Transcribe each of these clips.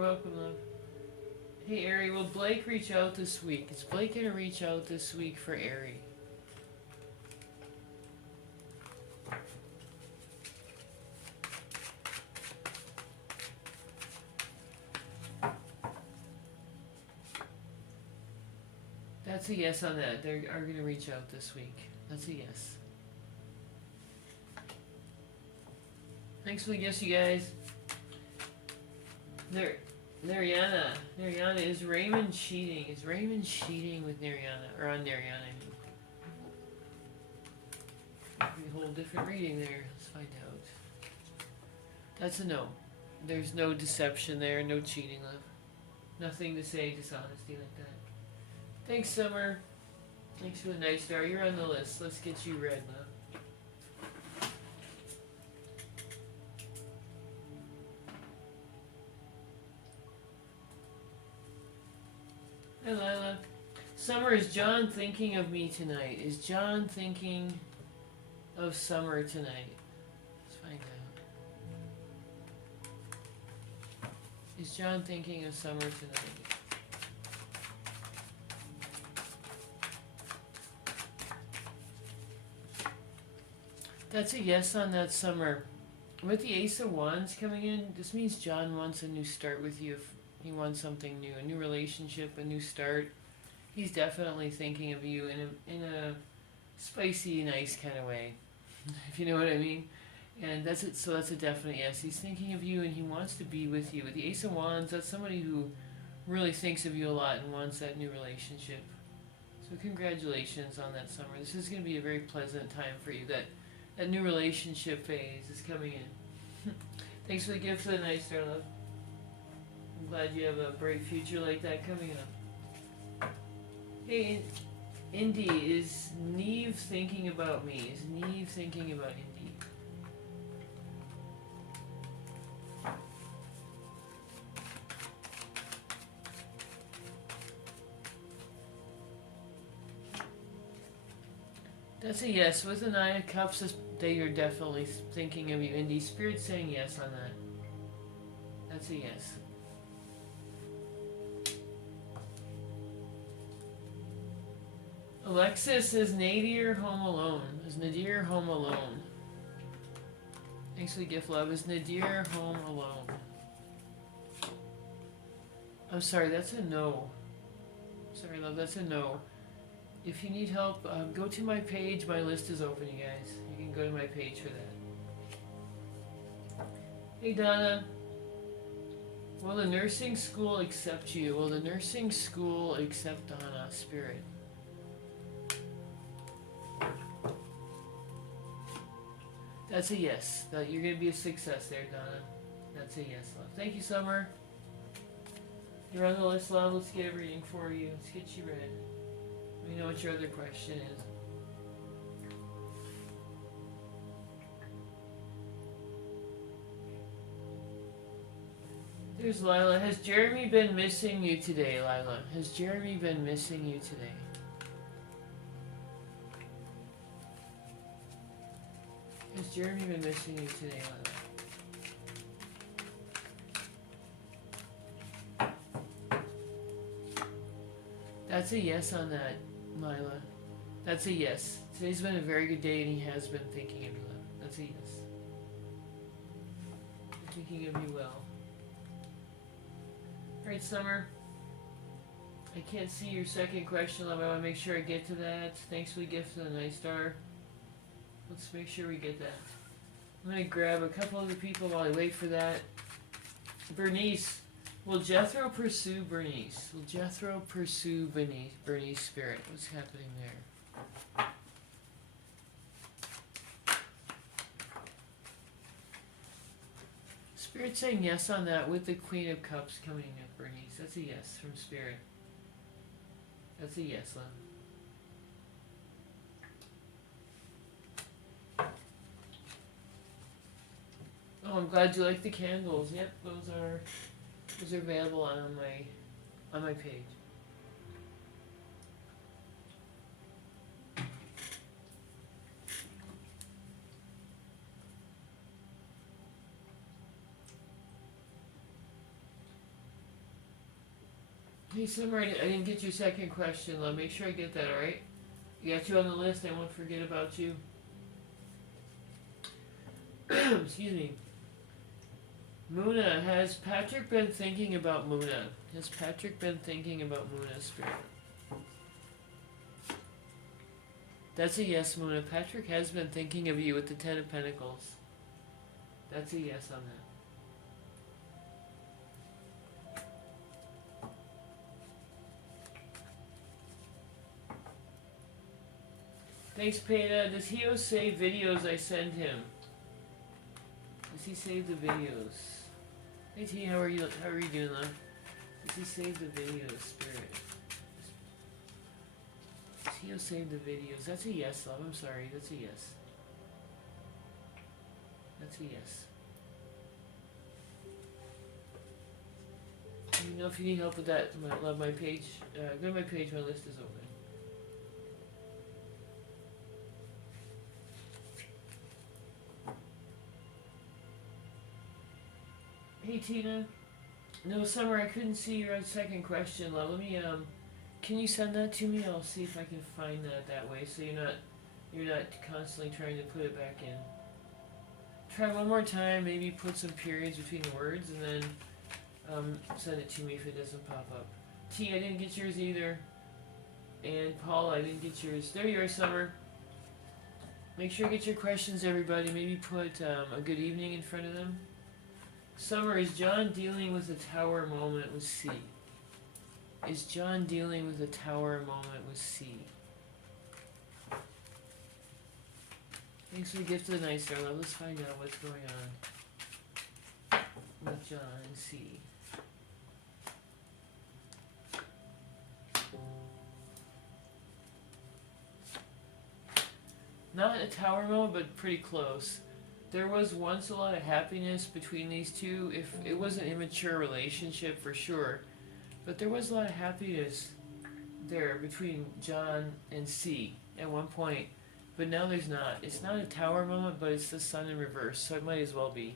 welcome, love. Hey, Ari, will Blake reach out this week? Is Blake going to reach out this week for Ari? That's a yes on that. They are going to reach out this week. That's a yes. Thanks for the gifts, you guys. Nariana, is Raymond cheating? Is Raymond cheating with Nariana? Or on Nariana, I mean. Be a whole different reading there. Let's find out. That's a no. There's no deception there, no cheating, love. Nothing to say dishonesty like that. Thanks, Summer. Thanks for the nice star. You're on the list. Let's get you read, love. Hi, Lila. Summer, is John thinking of me tonight? Is John thinking of Summer tonight? Let's find out. Is John thinking of Summer tonight? That's a yes on that, Summer. With the Ace of Wands coming in, this means John wants a new start with you. If he wants something new, a new relationship, a new start. He's definitely thinking of you in a spicy, nice kind of way, if you know what I mean. And that's it. So that's a definite yes. He's thinking of you and he wants to be with you. With the Ace of Wands, that's somebody who really thinks of you a lot and wants that new relationship. So congratulations on that, Summer. This is going to be a very pleasant time for you. That new relationship phase is coming in. Thanks for the gift for the night, star, love. I'm glad you have a bright future like that coming up. Hey, Indy, is Neve thinking about me? Is Neve thinking about Indy? That's a yes. With the Nine of Cups, they are definitely thinking of you, Indy. Spirit's saying yes on that. That's a yes. Alexis, is Nadir home alone? Is Nadir home alone? Thanks for the gift, love. Is Nadir home alone? I'm sorry, that's a no. Sorry, love, that's a no. If you need help, go to my page. My list is open, you guys. You can go to my page for that. Hey, Donna. Will the nursing school accept you? Will the nursing school accept Donna, Spirit? That's a yes. You're going to be a success there, Donna. That's a yes, love. Thank you, Summer. You're on the list, love. Let's get a reading for you. Let's get you read. Let me know what your other question is. There's Lila. Has Jeremy been missing you today, Lila? Has Jeremy been missing you today? Has Jeremy been missing you today, Lila? That's a yes on that, Lila. That's a yes. Today's been a very good day and he has been thinking of you, love. That's a yes. Thinking of you well. Alright, Summer. I can't see your second question, love. I want to make sure I get to that. Thanks for the gift of the night star. Let's make sure we get that. I'm going to grab a couple other people while I wait for that. Bernice. Will Jethro pursue Bernice? Will Jethro pursue Bernice Spirit? What's happening there? Spirit saying yes on that with the Queen of Cups coming up, Bernice. That's a yes from Spirit. That's a yes, love. Oh, I'm glad you like the candles. Yep, those are available on my page. Hey, Summer, I didn't get your second question, love. Make sure I get that, alright? I got you on the list. I won't forget about you. Excuse me. Muna, has Patrick been thinking about Muna? Has Patrick been thinking about Muna, Spirit? That's a yes, Muna. Patrick has been thinking of you with the Ten of Pentacles. That's a yes on that. Thanks, Peta. Does Hio save videos I send him? Does he save the videos? Hey T, how are you doing, love? Does he save the videos, Spirit? Does Hio save the videos? That's a yes, love. I'm sorry. That's a yes. That's a yes. You know, if you need help with that, love, my page, go to my page. My list is open. Hey Tina. No, Summer, I couldn't see your second question, love. Let me, can you send that to me? I'll see if I can find that way, so you're not constantly trying to put it back in. Try one more time, maybe put some periods between the words, and then send it to me if it doesn't pop up. T, I didn't get yours either. And Paul, I didn't get yours. There you are, Summer. Make sure you get your questions, everybody. Maybe put a good evening in front of them. Summer, is John dealing with a tower moment with C? Is John dealing with a tower moment with C? Thanks for the gift of the night, star love. Let's find out what's going on with John and C. Not a tower moment, but pretty close. There was once a lot of happiness between these two. If it was an immature relationship for sure, but there was a lot of happiness there between John and C at one point. But now there's not. It's not a tower moment, but it's the sun in reverse, so it might as well be.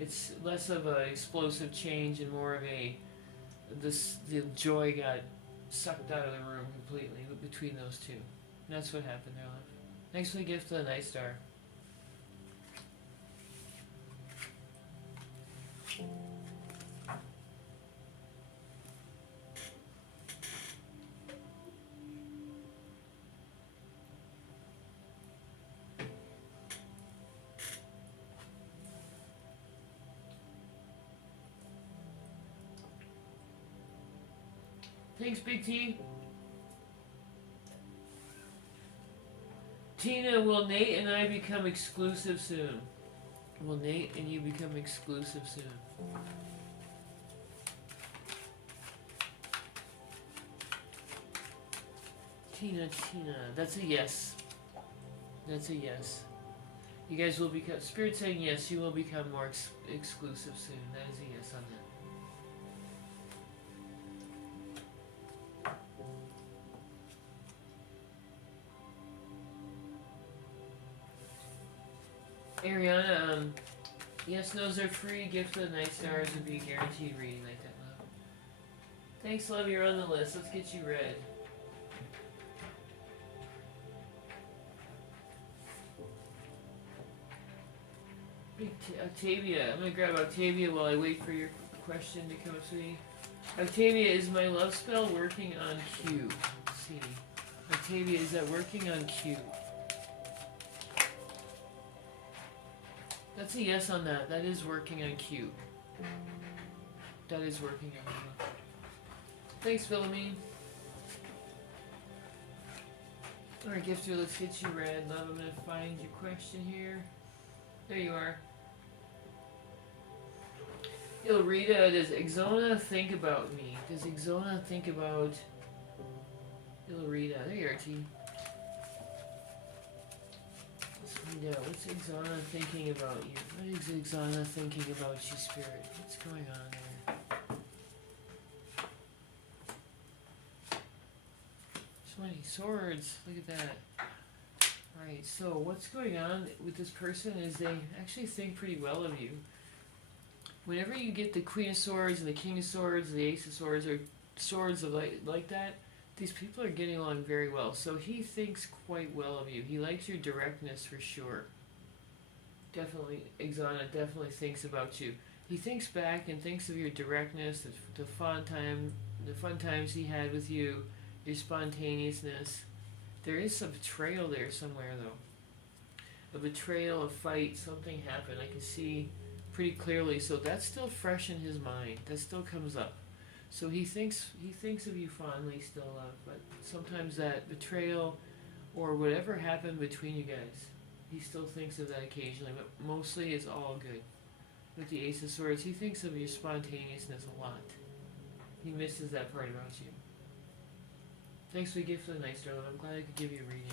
It's less of an explosive change and more of the joy got sucked out of the room completely between those two. And that's what happened there, love. Thanks for the gift of the night star. Thanks, Big T. Tina, will Nate and I become exclusive soon? Will Nate and you become exclusive soon? Tina, that's a yes. That's a yes. You guys will become, Spirit saying yes, you will become more exclusive soon. That is a yes on that. Ariana, yes, no's are free. Gift of the night stars would be a guaranteed reading like that, love. Thanks, love. You're on the list. Let's get you read. Octavia, I'm gonna grab Octavia while I wait for your question to come up, sweetie. Octavia, is my love spell working on Q? Let's see. Octavia, is that working on Q? That's a yes on that. That is working on Q. That is working on Q. Thanks, Philomene. Alright, Gifter, let's get you read. Love, I'm gonna find your question here. There you are. Yo, Rita, does Exona think about me? Does Exona think about... Yo, Rita, there you are, T. Yeah, what's Exana thinking about you? What is Exana thinking about you, Spirit? What's going on there? 20 swords. Look at that. Alright, so what's going on with this person is they actually think pretty well of you. Whenever you get the Queen of Swords and the King of Swords, the Ace of Swords, or Swords of like that. These people are getting along very well. So he thinks quite well of you. He likes your directness for sure. Definitely, Exana definitely thinks about you. He thinks back and thinks of your directness, the fun times he had with you, your spontaneousness. There is some betrayal there somewhere, though. A betrayal, a fight, something happened. I can see pretty clearly. So that's still fresh in his mind. That still comes up. So he thinks of you fondly still, love. But sometimes that betrayal, or whatever happened between you guys, he still thinks of that occasionally. But mostly it's all good. With the Ace of Swords, he thinks of your spontaneousness a lot. He misses that part about you. Thanks for the gift for the night, darling. I'm glad I could give you a reading.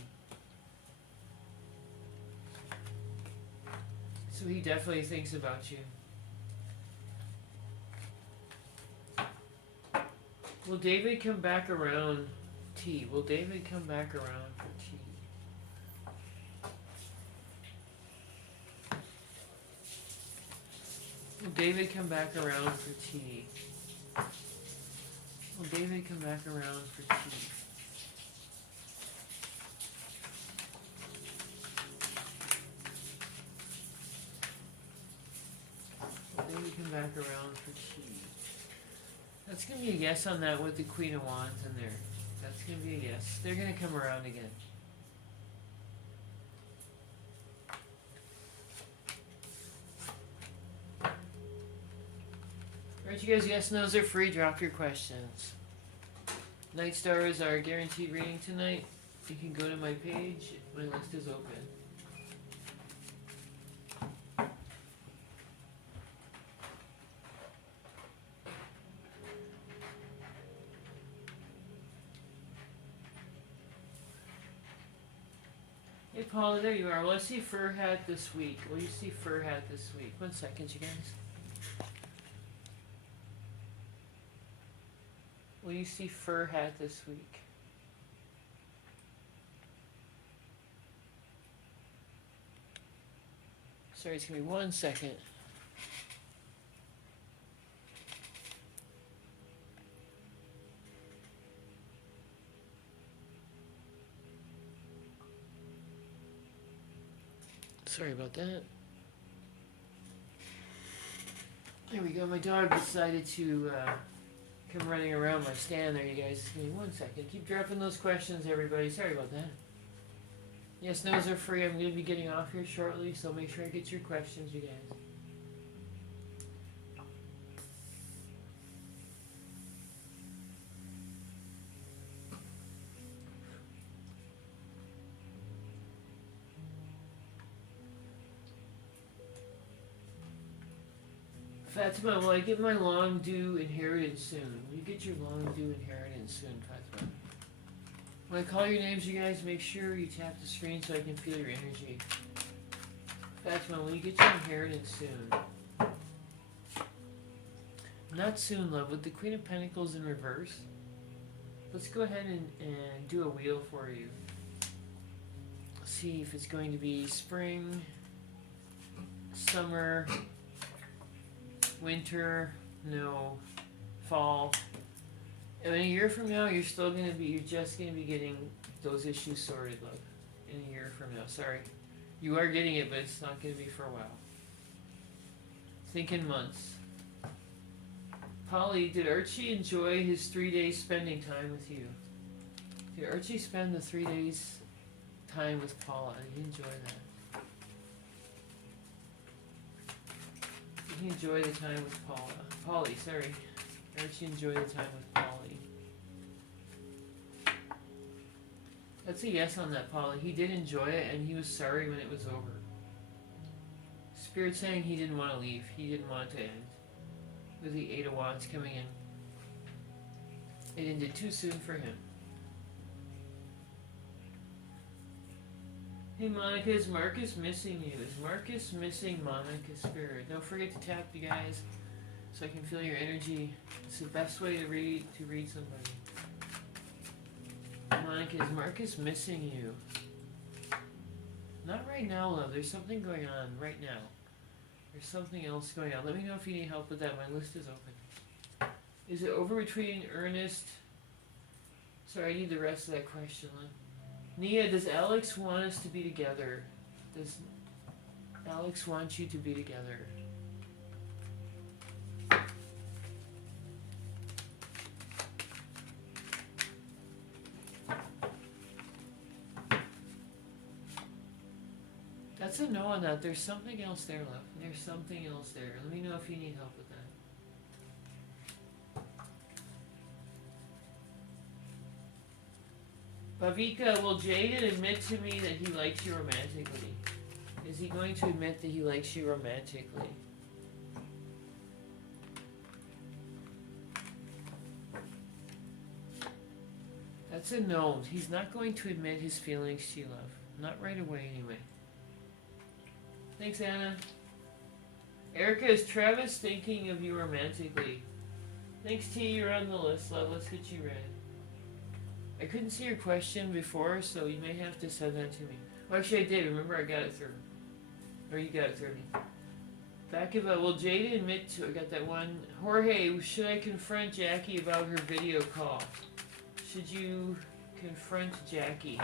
So he definitely thinks about you. Will David come back around? T. Will David come back around for T? Will David come back around for T? Will David come back around for T? Will David come back around for T? That's going to be a yes on that with the Queen of Wands in there. That's going to be a yes. They're going to come around again. Alright, you guys, yes, no's are free. Drop your questions. Night Stars are guaranteed reading tonight. You can go to my page. My list is open. Hey Paula, there you are. Will I see Fur Hat this week? Will you see Fur Hat this week? 1 second, you guys. Will you see Fur Hat this week? Sorry, it's going to be 1 second. Sorry about that. There we go. My dog decided to come running around my stand there, you guys. Just give me 1 second. Keep dropping those questions, everybody. Sorry about that. Yes, no's are free. I'm going to be getting off here shortly, so make sure I get your questions, you guys. Fatima, will I get my long due inheritance soon? Will you get your long due inheritance soon, Fatima? When I call your names, you guys, make sure you tap the screen so I can feel your energy. Fatima, will you get your inheritance soon? Not soon, love. With the Queen of Pentacles in reverse, let's go ahead and do a wheel for you. See if it's going to be spring, summer, winter, no, fall. And a year from now, you're just going to be getting those issues sorted, love. In a year from now, sorry. You are getting it, but it's not going to be for a while. Think in months. Polly, did Archie enjoy his 3 days spending time with you? Did Archie spend the 3 days time with Paula? Did he enjoy that? Did he enjoy the time with Paula? Polly, sorry. Archie enjoyed the time with Polly. That's a yes on that, Polly. He did enjoy it, and he was sorry when it was over. Spirit saying he didn't want to leave. He didn't want it to end. With the 8 of Wands coming in. It ended too soon for him. Hey Monica, is Marcus missing you? Is Marcus missing Monica Spirit? Don't forget to tap, you guys, so I can feel your energy. It's the best way to read somebody. Monica, is Marcus missing you? Not right now, love. There's something going on right now. There's something else going on. Let me know if you need help with that. My list is open. Is it over between Ernest? Sorry, I need the rest of that question. Nia, does Alex want us to be together? Does Alex want you to be together? That's a no on that. There's something else there, love. There's something else there. Let me know if you need help with that. Bhavika, will Jaden admit to me that he likes you romantically? Is he going to admit that he likes you romantically? That's a no. He's not going to admit his feelings to you, love. Not right away, anyway. Thanks, Anna. Erica, is Travis thinking of you romantically? Thanks, T. You're on the list, love. Let's get you read. I couldn't see your question before, so you may have to send that to me. Well, actually, I did. Remember, I got it through. Or you got it through me. Back about, will Jada admit to, I got that one. Jorge, should I confront Jackie about her video call? Should you confront Jackie?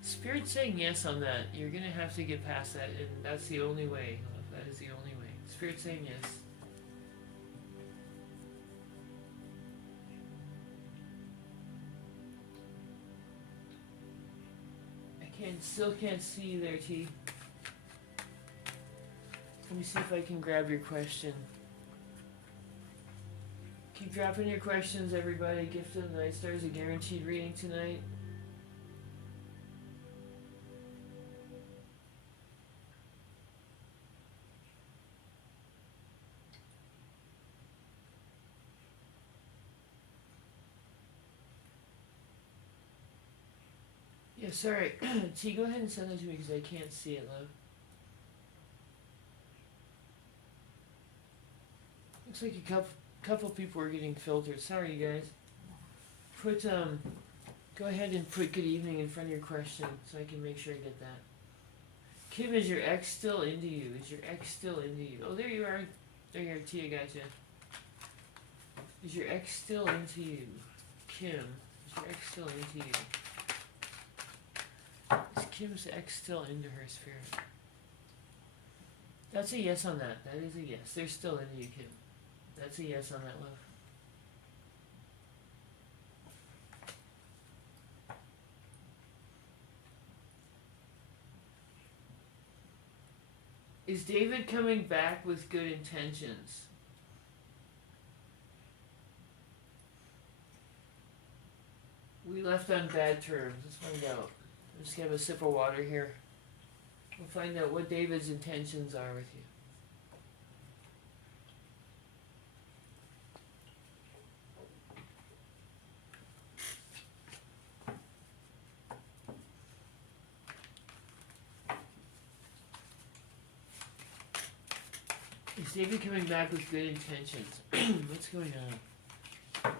Spirit's saying yes on that. You're going to have to get past that, and that's the only way. That is the only way. Spirit's saying yes. Still can't see you there, T. Let me see if I can grab your question. Keep dropping your questions, everybody. Gift of the Night Star is a guaranteed reading tonight. Yeah, sorry. T, go ahead and send it to me because I can't see it, love. Looks like a couple people are getting filtered. Sorry, you guys. Put, go ahead and put good evening in front of your question so I can make sure I get that. Kim, is your ex still into you? Is your ex still into you? Oh, there you are. There you are, T, I got you. Is your ex still into you? Kim, is your ex still into you? Is Kim's ex still into her spirit? That's a yes on that. That is a yes. They're still into you, Kim. That's a yes on that, love. Is David coming back with good intentions? We left on bad terms. Let's find out. I'm just gonna have a sip of water here. We'll find out what David's intentions are with you. Is David coming back with good intentions? What's going on?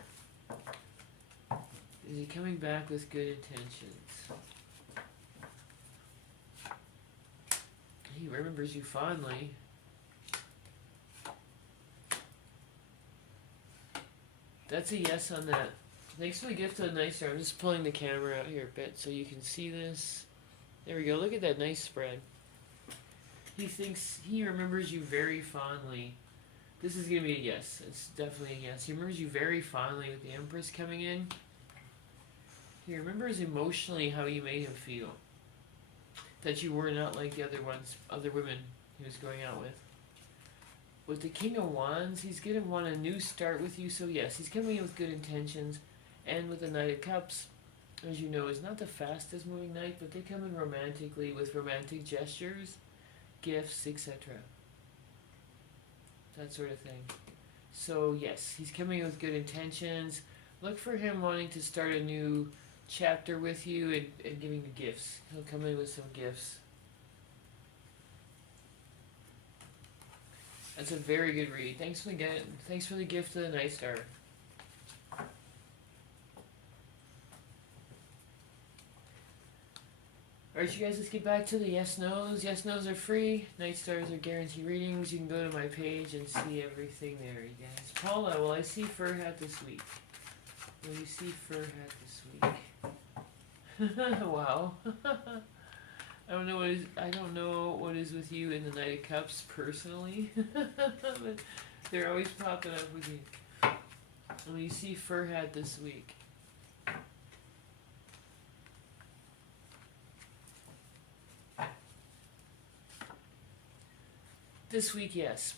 Is he coming back with good intentions? He remembers you fondly. That's a yes on that. Thanks for the gift of the nice star. I'm just pulling the camera out here a bit so you can see this. There we go. Look at that nice spread. He remembers you very fondly. This is going to be a yes. It's definitely a yes. He remembers you very fondly with the Empress coming in. He remembers emotionally how you made him feel. That you were not like the other women he was going out with. With the King of Wands, he's going to want a new start with you. So yes, he's coming in with good intentions. And with the Knight of Cups, as you know, is not the fastest moving knight, but they come in romantically with romantic gestures, gifts, etc. That sort of thing. So yes, he's coming in with good intentions. Look for him wanting to start a new chapter with you and giving you gifts. He'll come in with some gifts. That's a very good read. Thanks for the gift of the Night Star. Alright, you guys, let's get back to the yes nos. Yes nos are free. Night stars are guaranteed readings. You can go to my page and see everything there, you guys. Paula, will I see Fur Hat this week? Will you see Fur Hat this week? Wow. I don't know what is with you in the Knight of Cups personally, but they're always popping up with you. Will you see Fur Hat this week? This week, yes.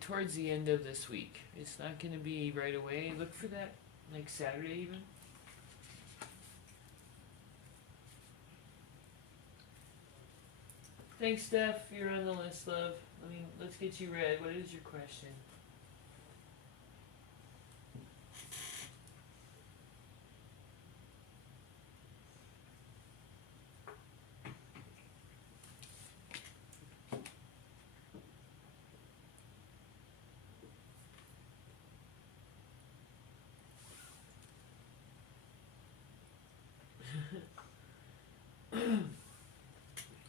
Towards the end of this week. It's not going to be right away. Look for that, like Saturday even. Thanks, Steph. You're on the list, love. Let's get you read. What is your question?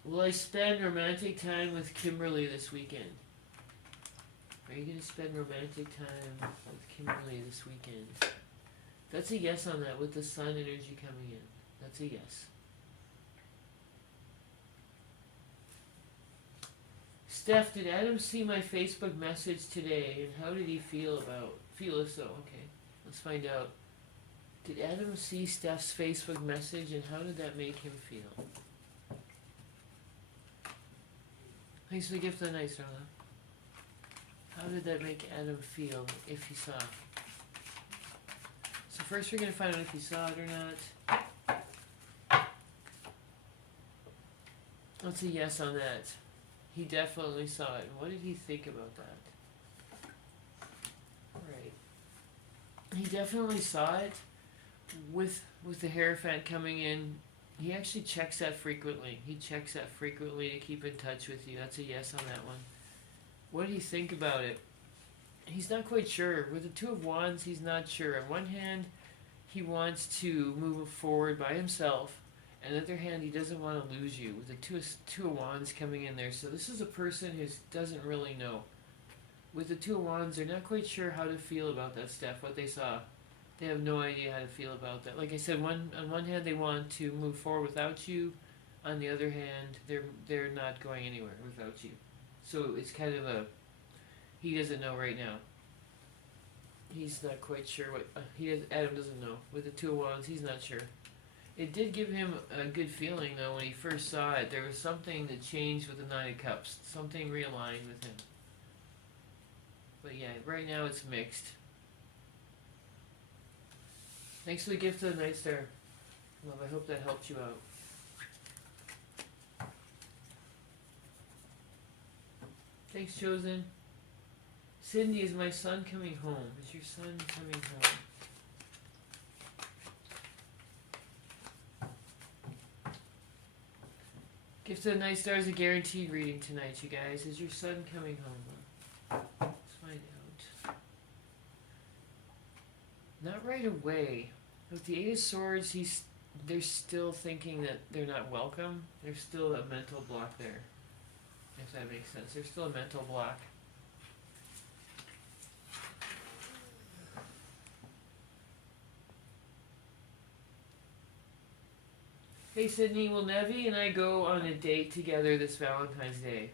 Will I spend romantic time with Kimberly this weekend? Are you going to spend romantic time with Kimberly this weekend? That's a yes on that with the sun energy coming in. That's a yes. Steph, did Adam see my Facebook message today and how did he feel if so? Okay, let's find out. Did Adam see Steph's Facebook message and how did that make him feel? Thanks for the gift of the night, Starla. How did that make Adam feel if he saw? So first we're going to find out if he saw it or not. That's a yes on that. He definitely saw it. What did he think about that? Alright. He definitely saw it with the Hierophant coming in. He actually checks that frequently. He checks that frequently to keep in touch with you. That's a yes on that one. What did he think about it? He's not quite sure. With the Two of Wands, he's not sure. On one hand, he wants to move forward by himself. On the other hand, he doesn't want to lose you. With the two of Wands coming in there. So this is a person who doesn't really know. With the Two of Wands, they're not quite sure how to feel about that stuff, what they saw. They have no idea how to feel about that. Like I said, on one hand they want to move forward without you. On the other hand, they're not going anywhere without you. So it's kind of he doesn't know right now. He's not quite sure what Adam doesn't know. With the Two of Wands, he's not sure. It did give him a good feeling though when he first saw it. There was something that changed with the Nine of Cups. Something realigned with him. But yeah, right now it's mixed. Thanks for the gift of the Night Star. Love, I hope that helped you out. Thanks, Chosen. Cindy, is my son coming home? Is your son coming home? Gift of the Night Star is a guaranteed reading tonight, you guys. Is your son coming home? Let's find out. Not right away. With the Eight of Swords, they're still thinking that they're not welcome. There's still a mental block there. If that makes sense. There's still a mental block. Hey Sydney, will Nevi and I go on a date together this Valentine's Day?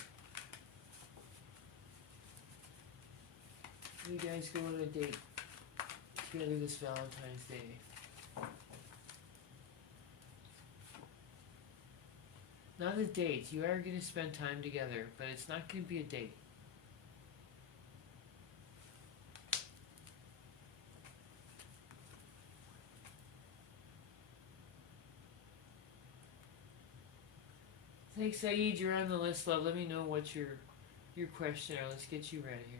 You guys go on a date together this Valentine's Day. Not a date. You are going to spend time together, but it's not going to be a date. Thanks, Saeed. You're on the list, love. Let me know what your question are. Let's get you read here.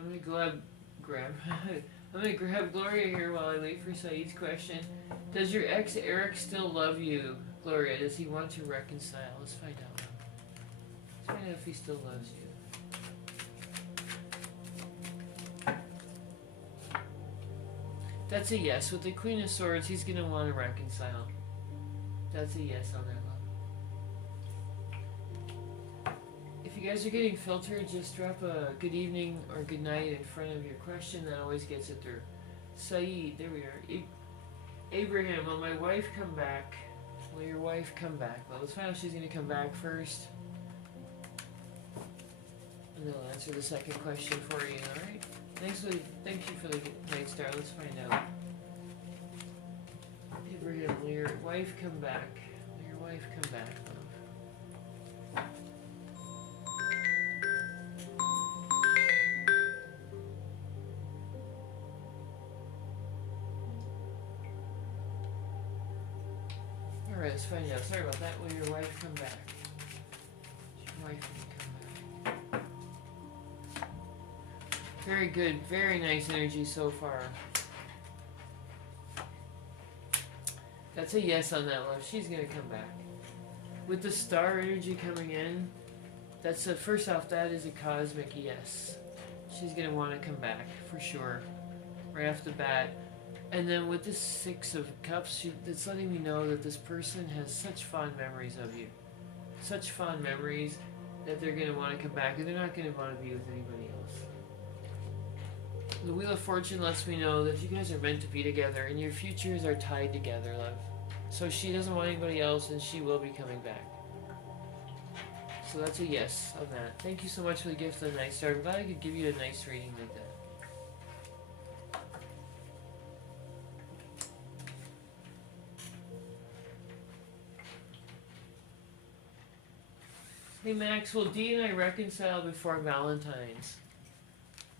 I'm gonna grab I'm going to grab Gloria here while I wait for Saeed's question. Does your ex Eric still love you, Gloria? Does he want to reconcile? Let's find out. Let's find out if he still loves you. That's a yes. With the Queen of Swords, he's going to want to reconcile. That's a yes on that one. If you guys are getting filtered, just drop a good evening or good night in front of your question. That always gets it through. Saeed, there we are. Abraham, will my wife come back? Will your wife come back? Well, let's find out if she's going to come back first. And then I'll answer the second question for you, alright? Thank you for the night star. Let's find out. Abraham, will your wife come back? Will your wife come back, love? Alright, let's find out. Sorry about that. Will your wife come back? Your wife will come back. Very good. Very nice energy so far. That's a yes on that love. She's going to come back. With the star energy coming in, that's a, first off, that is a cosmic yes. She's going to want to come back for sure. Right off the bat. And then with the Six of Cups, it's letting me know that this person has such fond memories of you. Such fond memories that they're going to want to come back, and they're not going to want to be with anybody else. The Wheel of Fortune lets me know that you guys are meant to be together, and your futures are tied together, love. So she doesn't want anybody else, and she will be coming back. So that's a yes on that. Thank you so much for the gift of the night star. I'm glad I could give you a nice reading like that. Hey Max, will D and I reconcile before Valentine's?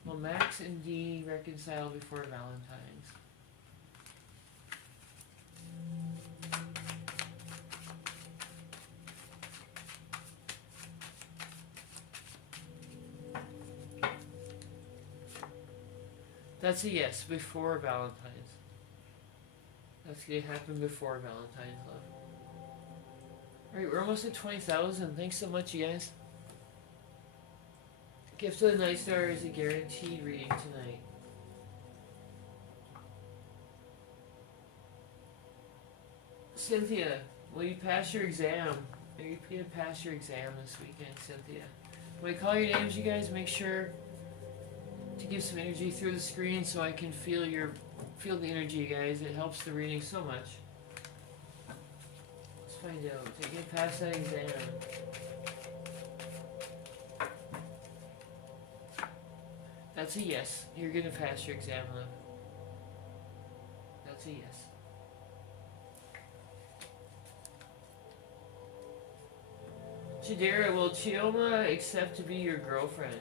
Will Max and D reconcile before Valentine's? That's a yes, before Valentine's. That's going to happen before Valentine's, love. Alright, we're almost at 20,000. Thanks so much, you guys. Gift of the Night Star is a guaranteed reading tonight. Cynthia, will you pass your exam? Are you going to pass your exam this weekend, Cynthia? When I call your names, you guys, make sure to give some energy through the screen so I can feel the energy, guys. It helps the reading so much. Let's find out. Did you get past that exam? That's a yes. You're gonna pass your exam, love. That's a yes. Jadera, will Chioma accept to be your girlfriend?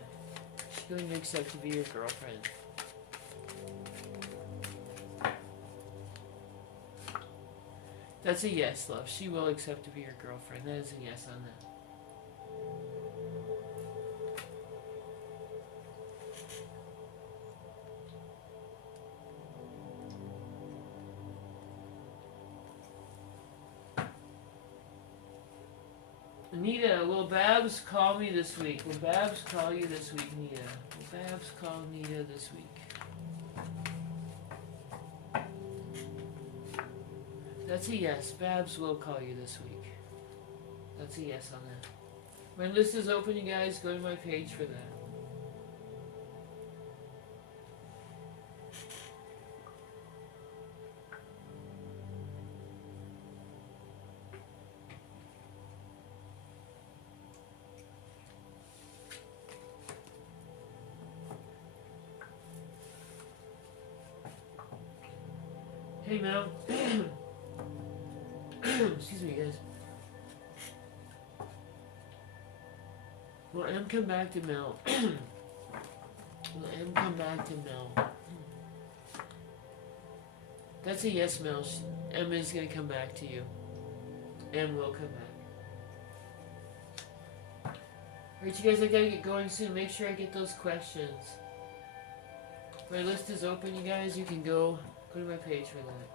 She's going to accept to be your girlfriend. That's a yes, love. She will accept to be your girlfriend. That is a yes on that. Nita, will Babs call me this week? Will Babs call you this week, Nita? Will Babs call Nita this week? That's a yes. Babs will call you this week. That's a yes on that. My list is open, you guys. Go to my page for that. Hey, Mel. Excuse me, guys. Will M come back to Mel? Will M come back to Mel? That's a yes, Mel. M is going to come back to you. M will come back. Alright, you guys, I gotta get going soon. Make sure I get those questions. My list is open, you guys. You can go to my page for that.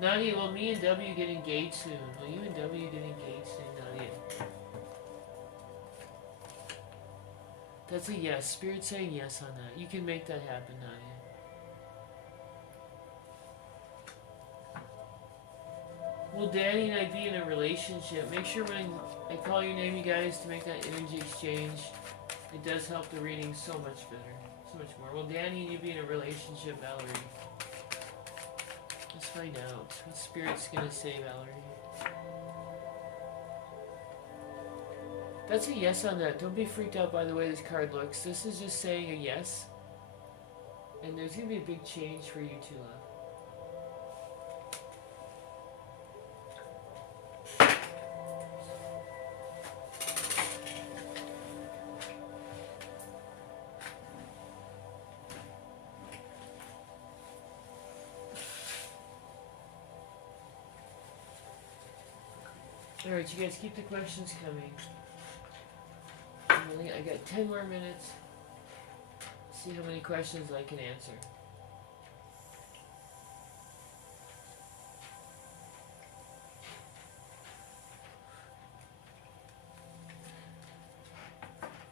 Nadia, will me and W get engaged soon? Will you and W get engaged soon, Nadia? That's a yes. Spirit's saying yes on that. You can make that happen, Nadia. Will Danny and I be in a relationship? Make sure when I call your name, you guys, to make that energy exchange. It does help the reading so much better. So much more. Will Danny and you be in a relationship, Valerie? Let's find out. What Spirit's gonna say, Valerie? That's a yes on that. Don't be freaked out by the way this card looks. This is just saying a yes. And there's gonna be a big change for you too, love. Alright, you guys keep the questions coming. I got 10 more minutes. See how many questions I can answer.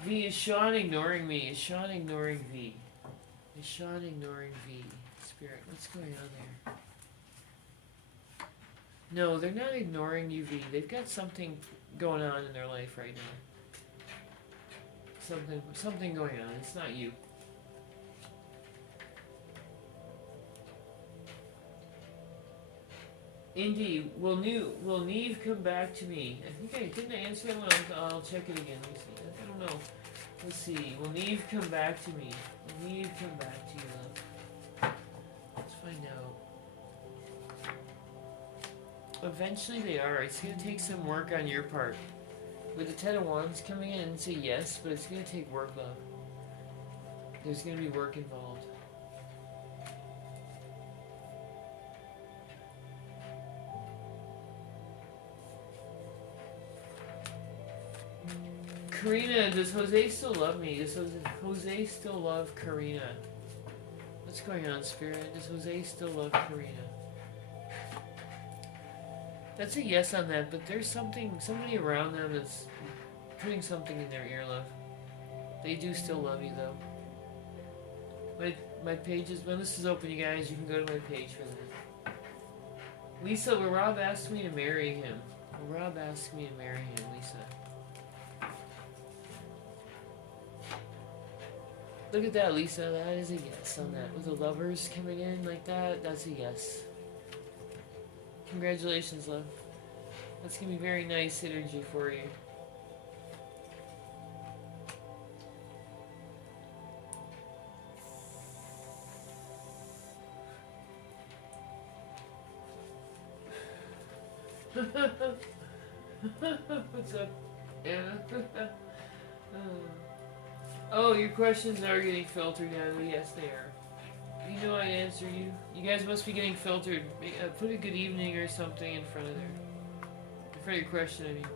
V, is Sean ignoring me? Is Sean ignoring V? Is Sean ignoring V? Spirit, what's going on there? No, they're not ignoring you, V. They've got something going on in their life right now. Something going on. It's not you. Indy, will Neve come back to me? Didn't I answer that one? I'll check it again. Let me see. I don't know. Let's see. Will Neve come back to me? Will Neve come back to you, love? Let's find out. Eventually they are. It's going to take some work on your part. With the Ten of Wands coming in and say yes, but it's going to take work, love. There's going to be work involved. Karina, does Jose still love me? Does Jose still love Karina? What's going on, Spirit? Does Jose still love Karina? That's a yes on that, but there's somebody around them that's putting something in their ear, love. They do still love you, though. My page is, when this is open, you guys, you can go to my page for that. Lisa, will Rob ask me to marry him? Will Rob ask me to marry him, Lisa? Look at that, Lisa. That is a yes on that. With the lovers coming in like that, that's a yes. Congratulations, love. That's going to be very nice energy for you. What's up, Anna? Oh, your questions are getting filtered now. Yes, they are. You know I answer you. You guys must be getting filtered. Put a good evening or something in front of there. In front of your question, I mean.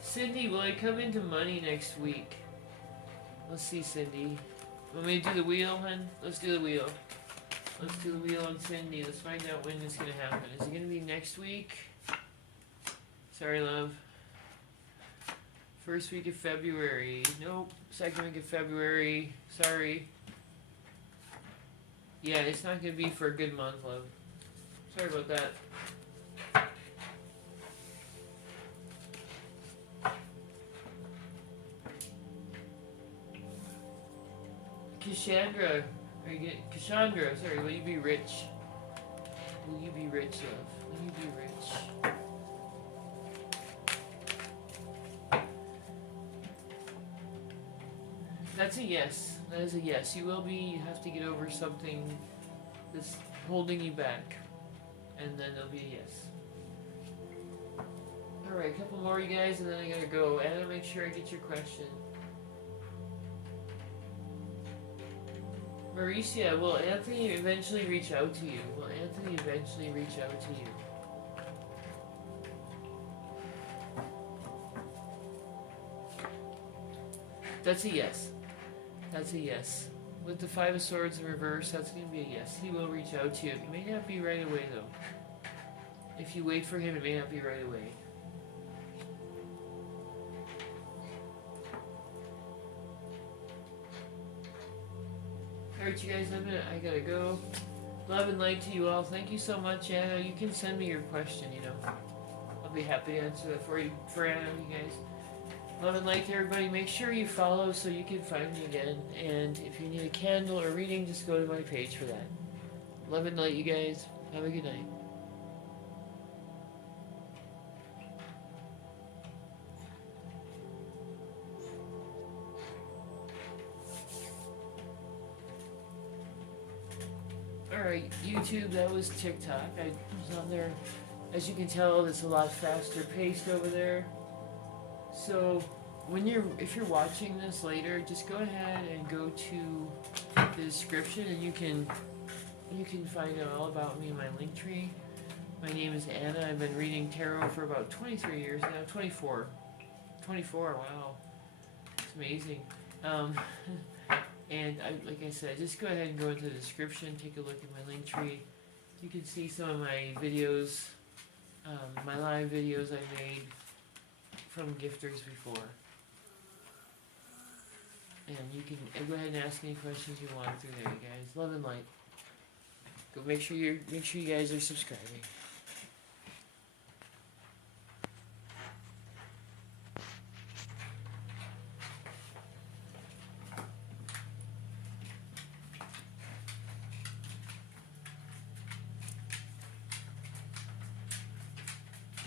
Cindy, will I come into money next week? Let's see, Cindy. Want me to do the wheel, hun? Let's do the wheel. Let's do the wheel on Cindy. Let's find out when it's going to happen. Is it going to be next week? Sorry, love. First week of February. Nope. Second week of February. Sorry. Yeah, it's not going to be for a good month, love. Sorry about that. Cassandra, sorry, will you be rich? Will you be rich, love? Will you be rich? That's a yes. That is a yes. You will be. You have to get over something that's holding you back. And then there'll be a yes. Alright, a couple more, you guys, and then I gotta go. Anna, make sure I get your question. Mauricia, will Anthony eventually reach out to you? Will Anthony eventually reach out to you? That's a yes. That's a yes. With the Five of Swords in reverse, that's going to be a yes. He will reach out to you. It may not be right away, though. If you wait for him, it may not be right away. Alright, you guys, I gotta go. Love and light to you all. Thank you so much, Anna. You can send me your question, you know. I'll be happy to answer that for you, for Anna, you guys. Love and light to everybody. Make sure you follow so you can find me again. And if you need a candle or reading, just go to my page for that. Love and light, you guys. Have a good night. Alright, YouTube, that was TikTok. I was on there. As you can tell, it's a lot faster paced over there. So, if you're watching this later, just go ahead and go to the description and you can find out all about me in my link tree. My name is Anna. I've been reading tarot for about 23 years now. 24. 24, wow. It's amazing. And like I said, just go ahead and go into the description, take a look at my link tree. You can see some of my videos, my live videos I made from gifters before. And you can go ahead and ask any questions you want through there, guys. Love and light. Go make sure you guys are subscribing.